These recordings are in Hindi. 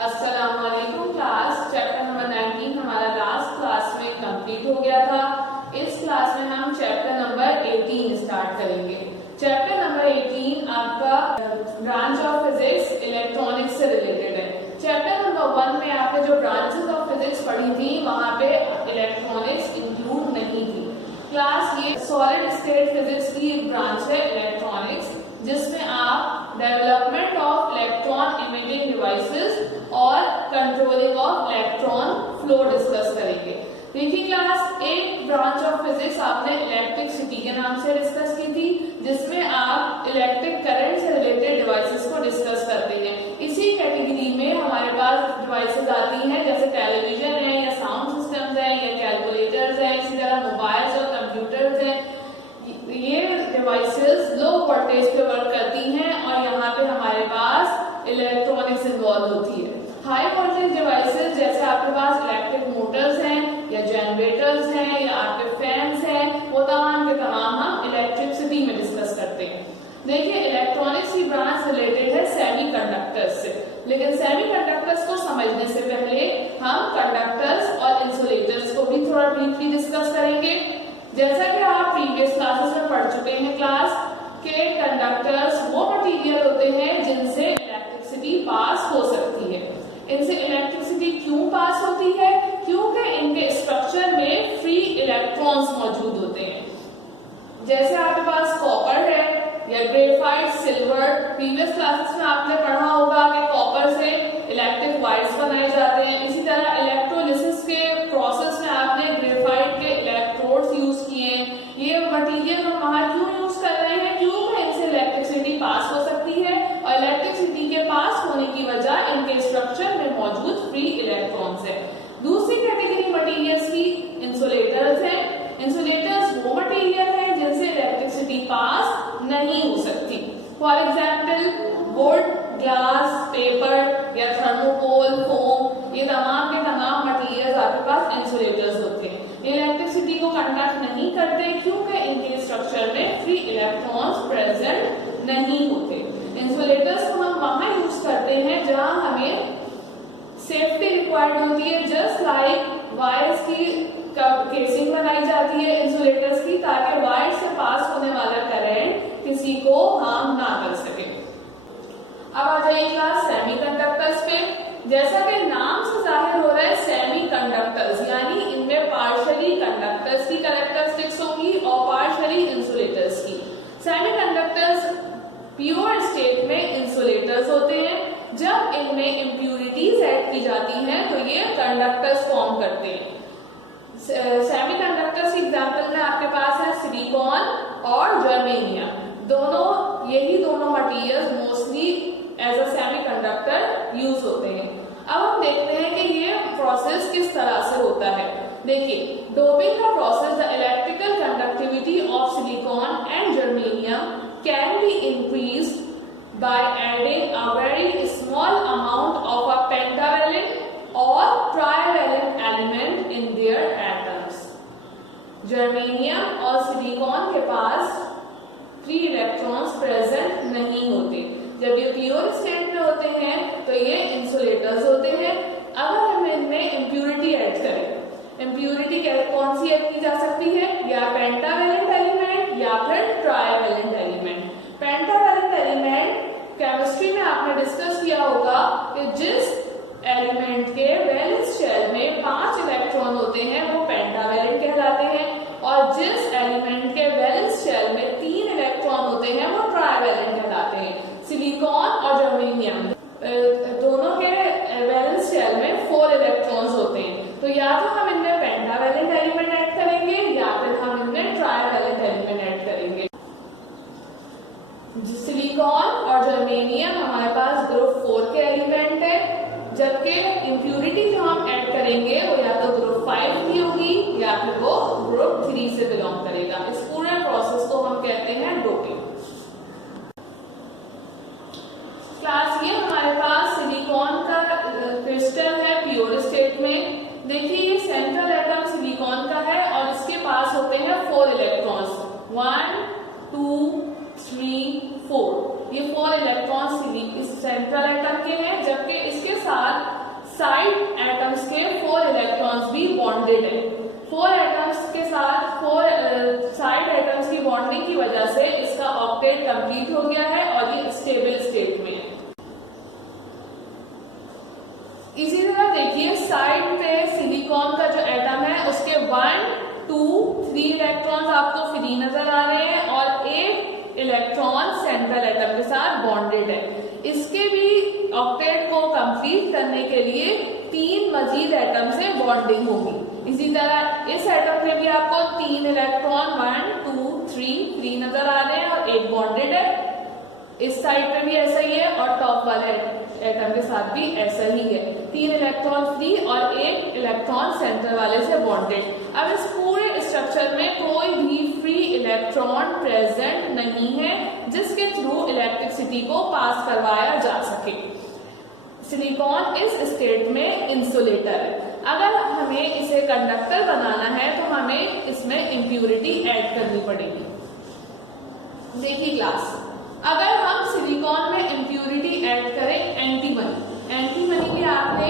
अस्सलामुअलैकुम क्लास। चैप्टर नंबर 19 हमारा लास्ट क्लास में कंप्लीट हो गया था। इस क्लास में हम चैप्टर नंबर 18 स्टार्ट करेंगे। चैप्टर नंबर 18 आपका ब्रांच ऑफ फिजिक्स इलेक्ट्रॉनिक्स से रिलेटेड है। चैप्टर नंबर 1 में आपने जो ब्रांचेस ऑफ फिजिक्स पढ़ी थी वहां पे इलेक्ट्रॉनिक्स इंक्लूड नहीं थी। क्लास ये सॉलिड स्टेट फिजिक्स की एक ब्रांच है इलेक्ट्रॉनिक्स, जिसमें आप development of electron emitting devices और controlling of electron flow discuss करेंगे। देखिए क्लास, एक ब्रांच ऑफ फिजिक्स आपने इलेक्ट्रिसिटी के नाम से डिस्कस की थी, जिसमें आप इलेक्ट्रिक करंट से रिलेटेड डिवाइसेस को डिस्कस करते हैं। इसी कैटेगरी में हमारे पास डिवाइसेस आती हैं, जैसे टेलीविजन है या साउंड सिस्टम्स है या कैलकुलेटर्स है, इसी तरह मोबाइल्स और कंप्यूटर्स हैं। ये डिवाइसेस लो वोल्टेज पे वर्क करती हैं और यहाँ पे हमारे पास इलेक्ट्रॉनिक्स इन्वॉल्व होती है। हाई वोल्टेज डिवाइसेस जैसे आपके पास इलेक्ट्रिक मोटर्स हैं या जनरेटर्स हैं या आपके फैंस हैं, वो तमाम के तमाम हम इलेक्ट्रिसिटी में डिस्कस करते हैं। देखिए, इलेक्ट्रॉनिक्स की ब्रांच रिलेटेड है सेमीकंडक्टर्स से, लेकिन सेमीकंडक्टर्स को समझने से पहले हम कंडक्टर्स और इंसुलेटर्स को भी थोड़ा डीपली डिस्कस करेंगे। जैसा कि आप प्रीवियस क्लासेस में पढ़ चुके हैं क्लास के कंडक्टर्स वो मटेरियल होते हैं जिनसे इलेक्ट्रिसिटी पास हो सकती है। इनसे इलेक्ट्रिसिटी क्यों पास होती है? क्योंकि इनके स्ट्रक्चर में फ्री इलेक्ट्रॉन्स मौजूद होते हैं। जैसे आपके पास कॉपर है या ग्रेफाइट, सिल्वर। प्रीवियस क्लासेस में आपने पढ़ा होगा कि कॉपर से इलेक्ट्रिक वायर्स बनाए जाते हैं। इसी तरह इलेक्ट्रोलिसिस के प्रोसेस में आपने ग्रेफाइट के इलेक्ट्रोड्स यूज किए हैं। ये मटेरियल हम वहां क्यों यूज कर रहे हैं? क्योंकि इनसे इलेक्ट्रिसिटी पास हो सकती है और इलेक्ट्रिसिटी के पास होने की वजह इनके स्ट्रक्चर में मौजूद फ्री इलेक्ट्रॉन्स है। दूसरी कैटेगरी मटेरियल्स की इंसुलेटर्स हैं। इंसुलेटर्स वो मटेरियल है जिनसे इलेक्ट्रिसिटी पास नहीं हो सकती। For example would, glass, paper या थर्मोकोल, फोम, ये तमाम के तमाम मटेरियल्स आपके पास इंसुलेटर्स होते हैं। इलेक्ट्रिसिटी को कंडक्ट नहीं करते क्योंकि इनके स्ट्रक्चर में फ्री इलेक्ट्रॉन्स प्रेजेंट नहीं होते। इंसुलेटर्स को हम वहां यूज करते हैं जहां हमें सेफ्टी रिक्वायर्ड होती है, जस्ट लाइक वायर्स की केसिंग बनाई जाती है इंसुलेटर्स की, ताकि वायर से पास होने वाला करंट किसी को हार्म ना कर सके। अब आ जाइए क्लास सेमीकंडक्टर्स पे। जैसा कि नाम से जाहिर हो रहा है, सेमीकंडक्टर्स यानी इनमें पार्शियली कंडक्टर्स की कैरेक्टरिस्टिक्स होंगी और पार्शियली इंसुलेटर्स की। सेमीकंडक्टर्स प्योर स्टेट में इंसुलेटर्स होते हैं। जब इनमें इम्प्यूरिटीज ऐड की जाती हैं तो ये कंडक्टर्स फॉर्म करते हैं। सेमीकंडक्टर्स की एग्जांपल में आपके पास है सिलिकॉन और जर्मेनियम। यही दोनों materials mostly as a semiconductor use होते हैं। अब हम देखते हैं कि ये प्रोसेस किस तरह से होता है। देखिए, डोपिंग का process, the electrical conductivity of silicon and germanium can be increased by adding a very small amount of a pentavalent or trivalent element in their atoms. Germanium और सिलिकॉन के पास फ्री इलेक्ट्रॉन्स प्रेजेंट नहीं होते। जब ये प्योर स्टेट में होते हैं तो ये इंसुलेटर्स होते हैं। अगर हम इनमें इम्प्यूरिटी ऐड करें, इम्प्यूरिटी कौन सी ऐड की जा सकती है? या पेंटावेलेंट एलिमेंट या फिर trivalent element. Pentavalent element chemistry में आपने डिस्कस किया होगा कि जिस एलिमेंट के वैलेंस शेल में 5 इलेक्ट्रॉन होते हैं वो पेंटावेलेंट कहलाते हैं, और जिस एलिमेंट के वैलेंस शेल में 3 इलेक्ट्रॉन होते हैं वो ट्राइवेलेंट कहलाते हैं। सिलिकॉन और जर्मेनियम दोनों के वैलेंस शेल में 4 इलेक्ट्रॉन्स होते हैं। तो या तो हम इनमें पेंटावेलेंट एलिमेंट ऐड करेंगे या फिर हम इनमें ट्राइवेलेंट एलिमेंट ऐड करेंगे। सिलिकॉन और जर्मेनियम हमारे पास ग्रुप 4 के एलिमेंट है, जबकि इम्प्यूरिटी जो हम ऐड करेंगे वो या तो ग्रुप 5 की होगी या फिर वो ग्रुप 3 से बिलोंग करेगा। इस पूरे प्रोसेस को हम कहते हैं डोपिंग। क्लास, ये हमारे पास सिलिकॉन का क्रिस्टल है प्योर स्टेट में। देखिए, ये सेंट्रल एटम सिलिकॉन का है और इसके पास होते हैं 4 इलेक्ट्रॉन्स, 1 2 3 4। ये 4 इलेक्ट्रॉन्स इस सेंट्रल एटम के हैं, जबकि इसके साथ साइड एटम्स के 4 इलेक्ट्रॉन्स भी बॉन्डेड है। 4 एटम्स के साथ 4 साइड एटम्स की बॉन्डिंग की वजह से इसका ऑक्टेट कंप्लीट हो गया है और ये स्टेबल स्टेट में है। इसी तरह देखिए साइड पे सिलिकॉन का जो एटम है उसके 1, 2, 3 इलेक्ट्रॉन्स आपको फ्री नजर आ रहे हैं और एक इलेक्ट्रॉन सेंट्रल एटम के साथ बॉन्डेड है। इसके भी ऑक्टेट को कंप्लीट करने के लिए 3 मजीद एटम से बॉन्डिंग होगी। इसी तरह इस एटम में भी आपको 3 इलेक्ट्रॉन 1, 2, 3 फ्री नजर आ रहे हैं और एक बॉन्डेड है। इस साइड पे भी ऐसा ही है और टॉप वाले एटम के साथ भी ऐसा ही है, 3 इलेक्ट्रॉन फ्री और एक इलेक्ट्रॉन सेंटर वाले से बॉन्डेड। अब इस पूरे स्ट्रक्चर में कोई भी फ्री इलेक्ट्रॉन प्रेजेंट नहीं है जिसके थ्रू इलेक्ट्रिसिटी को पास करवाया जा सके। सिलिकॉन इस स्टेट में इंसुलेटर है। अगर हमें इसे कंडक्टर बनाना है तो हमें इसमें इम्प्यूरिटी ऐड करनी पड़ेगी। देखिए क्लास, अगर हम सिलिकॉन में इम्प्यूरिटी ऐड करें एंटीमनी भी आपने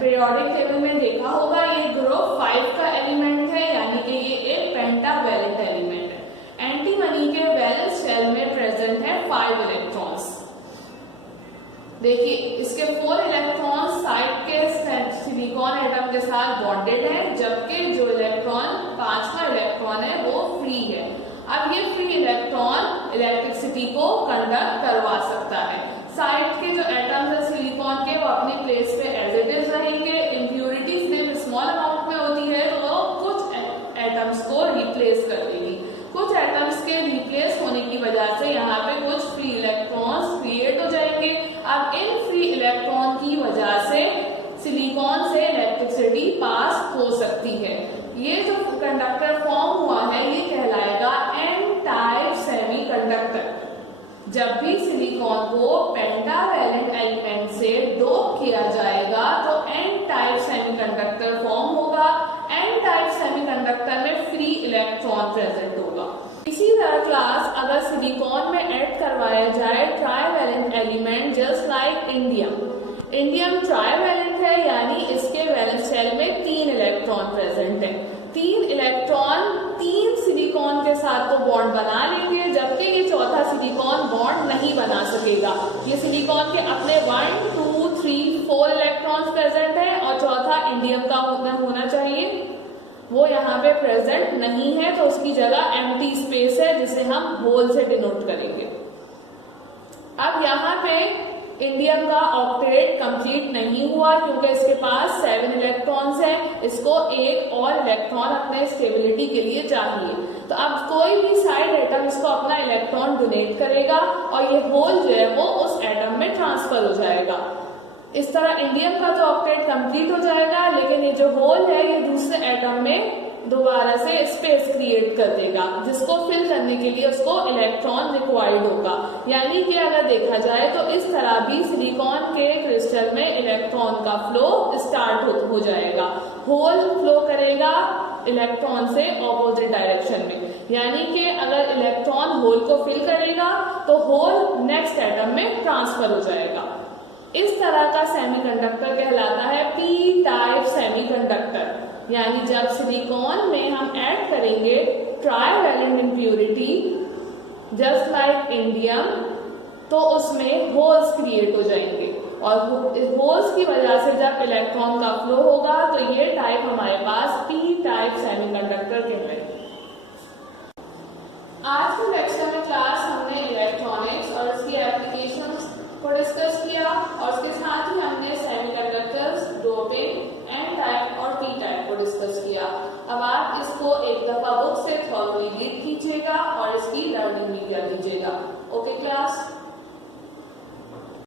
पीरियोडिक टेबल में देखा होगा, ये ग्रुप 5 का एलिमेंट है, यानी कि ये एक पेंटावैलेंट एलिमेंट है। एंटीमनी के वैलेंस शेल में प्रेजेंट है 5 इलेक्ट्रॉन्स। देखिए इसके 4 इलेक्ट्रॉन्स साइड के सिलिकॉन एटम के साथ बॉन्डेड है, जबकि जो इलेक्ट्रॉन 5वां इलेक्ट्रॉन है वो फ्री है। अब ये फ्री इलेक्ट्रॉन इलेक्ट्रिसिटी को कंडक्ट करवा सकता है। साइड के जो एटम्स है सिलिकॉन के वो अपनी प्लेस पे एज इट इज रहेंगे। इम्प्यूरिटी सिर्फ स्मॉल अमाउंट में होती है तो वो कुछ एटम्स को रिप्लेस कर देगी। कुछ एटम्स के रिप्लेस होने की वजह से यहाँ पे कुछ फ्री इलेक्ट्रॉन्स क्रिएट हो जाएंगे। अब इन फ्री इलेक्ट्रॉन की वजह से सिलिकॉन से इलेक्ट्रिसिटी पास हो सकती है। ये जो कंडक्टर फॉर्म हुआ है ये कहलाएगा एन टाइप सेमीकंडक्टर। जब भी सिलिकॉन को पेंटावैलेंट एलिमेंट से डोप किया जाएगा तो एन टाइप सेमीकंडक्टर फॉर्म होगा। एन टाइप सेमीकंडक्टर में फ्री इलेक्ट्रॉन प्रेजेंट होगा। इसी तरह क्लास, अगर सिलिकॉन में ऐड करवाया जाए trivalent element just like indium trivalent है, यानी इसके वैलेंस शेल में 3 इलेक्ट्रॉन प्रेजेंट है। 3 इलेक्ट्रॉन 3 सिलिकॉन के साथ तो बॉन्ड बना लेंगे, जबकि ये चौथा सिलिकॉन बॉन्ड नहीं बना सकेगा। ये सिलिकॉन के अपने 1, 2, 3, 4 इलेक्ट्रॉन्स प्रेजेंट है और चौथा इंडियम का होना चाहिए, वो यहाँ पे प्रेजेंट नहीं है, तो उसकी जगह एम्प्टी स्पेस है जिसे हम होल से डिनोट करेंगे। अब यहाँ पे इंडियम का ऑक्टेट कंप्लीट नहीं हुआ क्योंकि इसके पास 7 इलेक्ट्रॉन्स हैं। इसको एक और इलेक्ट्रॉन अपने स्टेबिलिटी के लिए चाहिए। तो अब कोई भी साइड एटम इसको अपना इलेक्ट्रॉन डोनेट करेगा और ये होल जो है वो उस एटम में ट्रांसफर हो जाएगा। इस तरह इंडियम का तो ऑक्टेट कंप्लीट हो जाएगा, लेकिन ये जो होल है ये दूसरे एटम में दोबारा से स्पेस क्रिएट कर देगा, जिसको फिल करने के लिए उसको इलेक्ट्रॉन रिक्वायर्ड होगा। यानी कि अगर देखा जाए तो इस तरह भी सिलिकॉन के क्रिस्टल में इलेक्ट्रॉन का फ्लो स्टार्ट हो जाएगा। होल फ्लो करेगा इलेक्ट्रॉन से ऑपोजिट डायरेक्शन में, यानी कि अगर इलेक्ट्रॉन होल को फिल करेगा तो होल नेक्स्ट एटम में ट्रांसफर हो जाएगा। इस तरह का सेमीकंडक्टर कहलाता है पी टाइप सेमीकंडक्टर। यानी जब सिलिकॉन में हम ऐड करेंगे trivalent impurity just like indium, तो उसमें होल्स क्रिएट हो जाएंगे और होल्स की वजह से जब इलेक्ट्रॉन का फ्लो होगा तो ये टाइप हमारे पास पी टाइप सेमीकंडक्टर कहलाएगा। आज के लेक्चर में क्लास हमने इलेक्ट्रॉनिक्स और इसकी एप्लीकेशंस को डिस्कस किया और उसके साथ ही हमने सेमीकंडक्टर्स, डोपिंग, एन टाइप और पी टाइप को डिस्कस किया। अब आप इसको एक दफा बुक से थॉरली रीड कीजिएगा और इसकी लर्निंग भी कर लीजिएगा। Okay class.